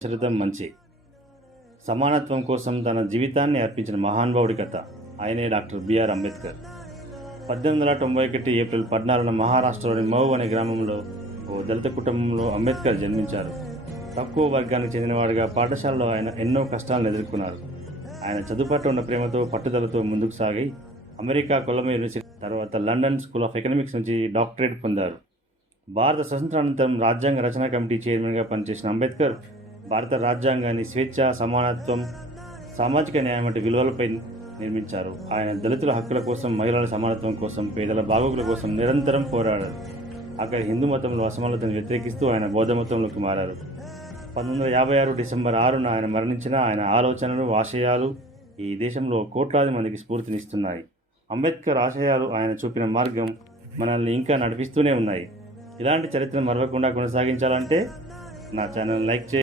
చరితం మంచి సమానత్వం కోసం తన జీవితాన్ని అర్పించిన మహానుభావుడి కథ. ఆయనే డాక్టర్ బిఆర్ అంబేద్కర్. 1891 ఏప్రిల్ 14న మహారాష్ట్రలోని మహూ అనే గ్రామంలో ఓ దళిత కుటుంబంలో అంబేద్కర్ జన్మించారు. తక్కువ వర్గానికి చెందినవాడిగా పాఠశాలలో ఆయన ఎన్నో కష్టాలను ఎదుర్కొన్నారు. ఆయన చదువు పట్ల ఉన్న ప్రేమతో పట్టుదలతో ముందుకు సాగి అమెరికా కొలంబియా యూనివర్సిటీ తర్వాత లండన్ స్కూల్ ఆఫ్ ఎకనామిక్స్ నుంచి డాక్టరేట్ పొందారు. భారత స్వతంత్రానంతరం రాజ్యాంగ రచనా కమిటీ చైర్మన్గా పనిచేసిన అంబేద్కర్ భారత రాజ్యాంగాన్ని స్వేచ్ఛ, సమానత్వం, సామాజిక న్యాయం వంటి విలువలపై నిర్మించారు. ఆయన దళితుల హక్కుల కోసం, మహిళల సమానత్వం కోసం, పేదల బాగోగుల కోసం నిరంతరం పోరాడారు. అక్కడ హిందూ మతంలో అసమానతను వ్యతిరేకిస్తూ ఆయన బౌద్ధ మతంలోకి మారారు. 1956 డిసెంబర్ 6న ఆయన మరణించిన ఆయన ఆలోచనలు, ఆశయాలు ఈ దేశంలో కోట్లాది మందికి స్ఫూర్తినిస్తున్నాయి. అంబేద్కర్ ఆశయాలు, ఆయన చూపిన మార్గం మనల్ని ఇంకా నడిపిస్తూనే ఉన్నాయి. ఇలాంటి చరిత్రను మరవకుండా కొనసాగించాలంటే నా ఛానల్ లైక్ చేయండి.